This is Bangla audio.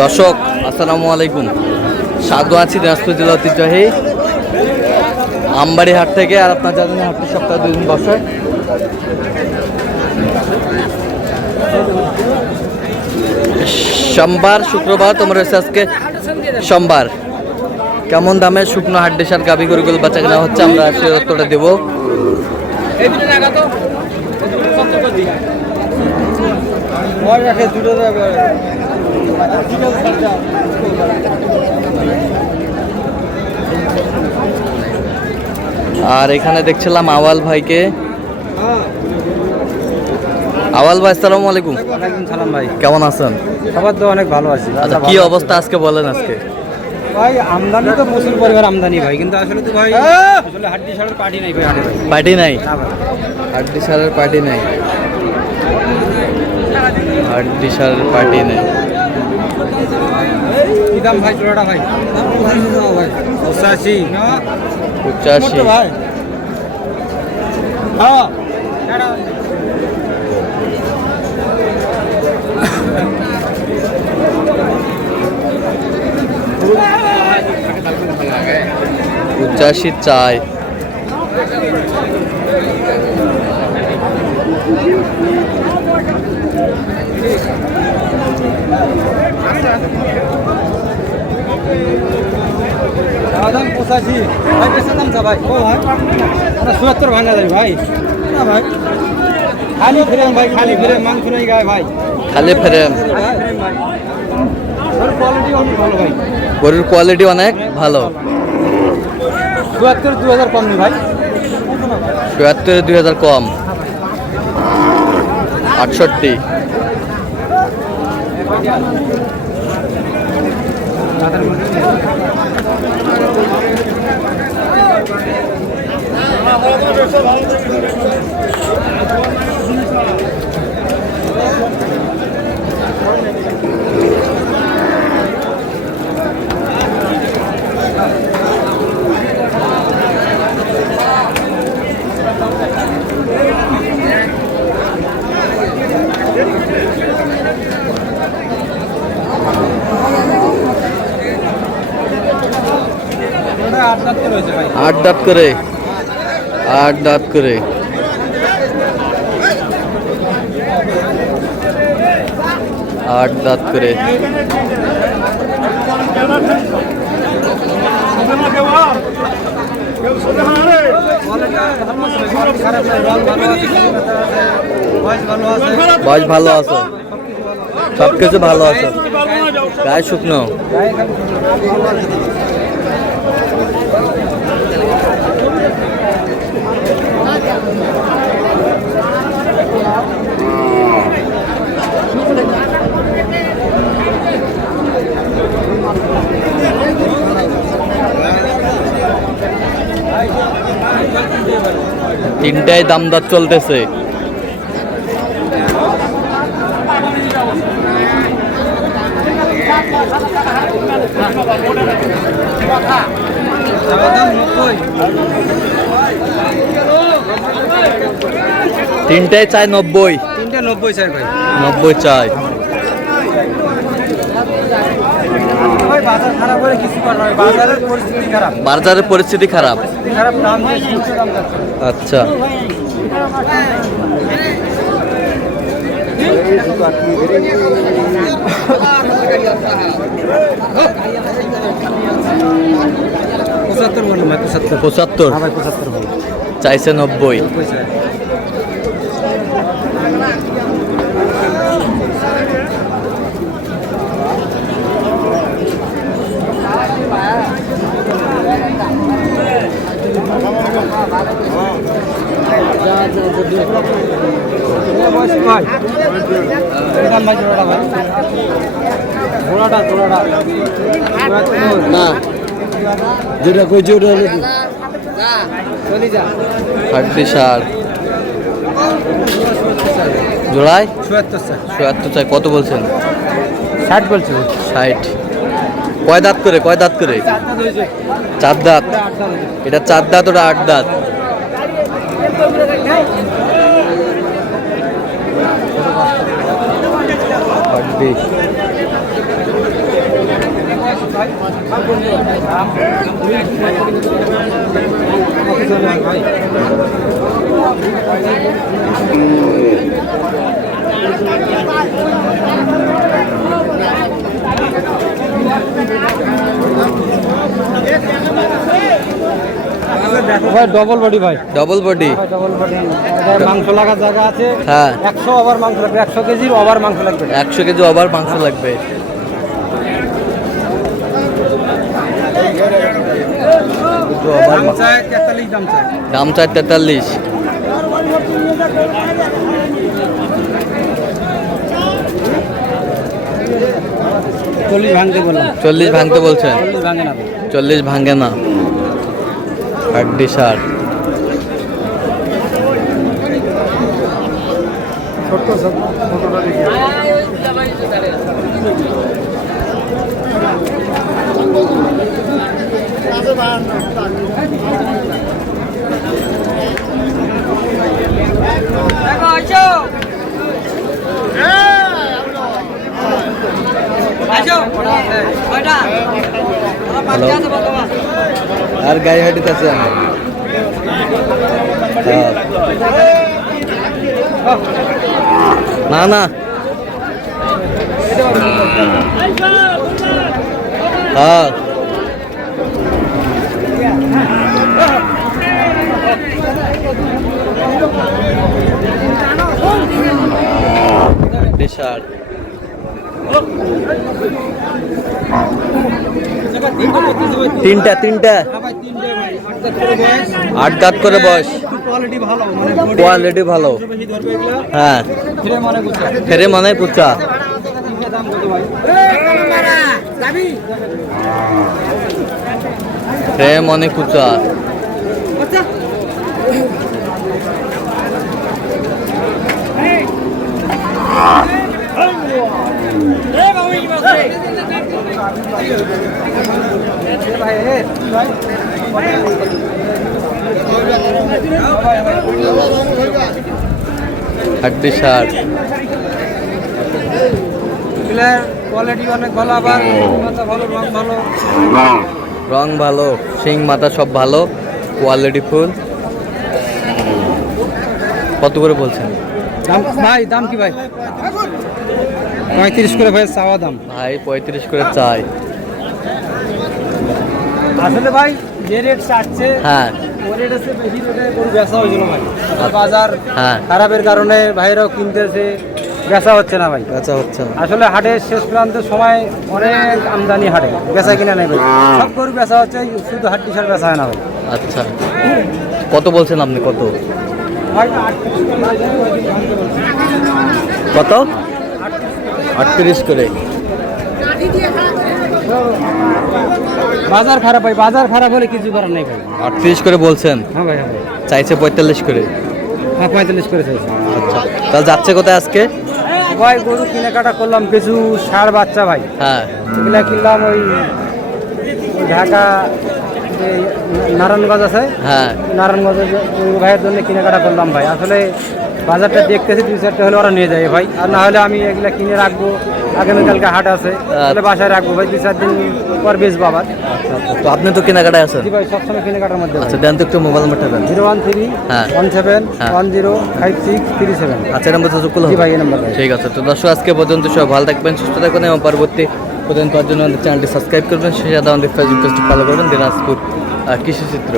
দর্শক আসসালামু আলাইকুম, স্বাগত আছি দিনাজপুর জেলা ঐতিহ্যবাহী আমবাড়ি হাট থেকে। আর আপনার জানেন হাটটি সপ্তাহে 2 দিন বসে। সোমবার শুক্রবার তোমার হচ্ছে আজকে সোমবার। কেমন দামে শুকনো হাড্ডি সার গাভী গরুগুলো বাচ্চা কেনা হচ্ছে আমরা সে উত্তরটা দেবো। আর এখানে দেখছিলাম আওয়াল ভাইকে। আওয়াল ভাই আসসালামু আলাইকুম। ওয়ালাইকুম সালাম ভাই, কেমন আছেন? সবার তো অনেক ভালো আছি। আচ্ছা, কি অবস্থা আজকে বলেন? আজকে ভাই আমদানি তো প্রচুর পরিমাণ আমদানি ভাই, কিন্তু আসলে তো ভাই আসলে হাড্ডি সারের পার্টি নাই ভাই, হাটে ভাই পার্টি নাই, না ভাই, হাড্ডি সারের পার্টি নাই, হাড্ডি সারের পার্টি নাই। কি দাম ভাই জোড়াটা ভাই? 85 85 ভাই। হ্যাঁ 85 চাই। দাম 85 ভাই, বেশি দাম চা ভাই। ও ভাই 77 ভাঙা যায় ভাই। না ভাই, খালি ফ্রেম ভাই, খালি ফ্রেম, মাংস নেই গায়ে ভাই, খালি ফ্রেম। কোয়ালিটি অনেক ভালো ভাই, গরুর কোয়ালিটি অনেক ভালো। 72 2000 কম নেই ভাই। 72 2000 কম। 68 8 দাঁত করে, 8 দাঁত করে। 8 দাঁত করে। বয়স ভালো আছে, সব কিছু ভালো আছে। গায়ে শুকনো। তিনটাই দামদার চলতেছে। তিনটাই চাই 90। 90 চাই ভাই, 90 চাই। ভাই বাজার খারাপ হলে কিছু করার নয়, বাজারের পরিস্থিতি খারাপ, বাজারের পরিস্থিতি খারাপ। খারাপ দাম বেশি, উচ্চ দাম যাচ্ছে। আচ্ছা, পঁচাত্তর বললাম ভাই, 75 হ্যাঁ ভাই 75 বললাম, চাইছে 90। 90 চাই। ভাই দাম ভাই জোড়াটা ভাই, জোড়াটা না যেটা কই জোড়া হলো চলে যা হাড্ডি সার জোড়ায় ৭৭ চাই। কত বলছেন? 60 বলছে। 60। কয় দাঁত করে? কয় দাঁত করে? 4 দাঁত। এটা 4 দাঁত, ওটা 8 দাঁত। হাড্ডি। ভাই ডবল বডি ভাই, ডবল বডি। Double body. মাংস লাগার জায়গা আছে। হ্যাঁ 100 ওভার মাংস লাগবে, 100 কেজির ওভার মাংস লাগবে। 100 কেজি ওভার মাংস লাগবে। দাম চাই 43, দাম চাই। দাম চাই 43। চল্লিশ ভাঙতে বললাম। 40 ভাঙতে বলছেন? 40 ভাঙে না। 40 ভাঙে না। হাড্ডি সার। ছোট্ট সব ফটোটা দেখি। হ্যালো, আর গায়ে হাঁটিতে আছে না না। হ্যাঁ শার্ট। তিনটা 8 দাঁত করে বয়স। কোয়ালিটি ভালো। হ্যাঁ ফেরে মানে পুচা। ফেরে মানে কুচা। হাড্ডি শার্ট। কোয়ালিটি অনেক ভালো, আবার মাথা ভালো, রং ভালো। রং ভালো, শিং মাথা সব ভালো, কোয়ালিটি ফুল। কত করে বলছেন দাম ভাই? দাম কি ভাই? 35 করে ভাই চাওয়া দাম। ভাই 35 করে চাই। আসলে ভাই যে রেট চাচ্ছে, হ্যাঁ ওই রেট আছে, বেশি রেটে গরু বেচা হয়েছিল ভাই। বাজার হ্যাঁ খারাপের কারণে ভাইরাও কিনতেছে, বেচা হচ্ছে না ভাই। বেচা হচ্ছে না। আসলে হাটের শেষ প্রান্তের সময় অনেক আমদানি, হাটে বেচা কিনা নেই ভাই। সব গরু বেচা হচ্ছে, শুধু হাড্ডি সার বেচা হয় না ভাই। আচ্ছা কত বলছেন আপনি? কত কত? 38 করে। বাজার খারাপ ভাই, বাজার খারাপ হলে কিছু করার নেই ভাই। 38 করে বলছেন? হ্যাঁ ভাই, হ্যাঁ ভাই। চাইছে 45 করে। হ্যাঁ 45 করে চাইছে। আচ্ছা তাহলে যাচ্ছে কোথায় আজকে? ভাই গরু কেনাকাটা করলাম, কিছু ষাঁড় বাচ্চা ভাই, হ্যাঁ এগুলা কিনলাম ওই ঢাকা যে নারায়ণগঞ্জ আছে, হ্যাঁ নারায়ণগঞ্জের ভাইয়ের জন্য কেনাকাটা করলাম ভাই। আসলে বাজারটা দেখতেছি 2-4টা হলে ওরা নিয়ে যায় ভাই, আর না হলে আমি এগুলা কিনে রাখবো। আগামীকালকে হাট আছে, তাহলে বাসায় রাখবো ভাই, 2-4 দিন পর বেচবো আবার। তো আপনি তো কেনাকাটায় আছেন? জি ভাই, সবসময় কেনাকাটার মধ্যে। আচ্ছা দেন তো একটু মোবাইল নাম্বারটা দেন। 013-17-10-5637। আচ্ছা নাম্বার তো যোগ জি ভাই, এই নাম্বার ভাই। ঠিক আছে। তো দর্শক আজকে পর্যন্ত সবাই ভালো থাকবেন, সুস্থ থাকবেন এবং পরবর্তী পর্যন্ত জন্য আমাদের চ্যানেলটি সাবস্ক্রাইব করবেন, সেই সাথে আমাদের ফেসবুক পেজটি ফলো করবেন, দিনাজপুর কৃষি চিত্র।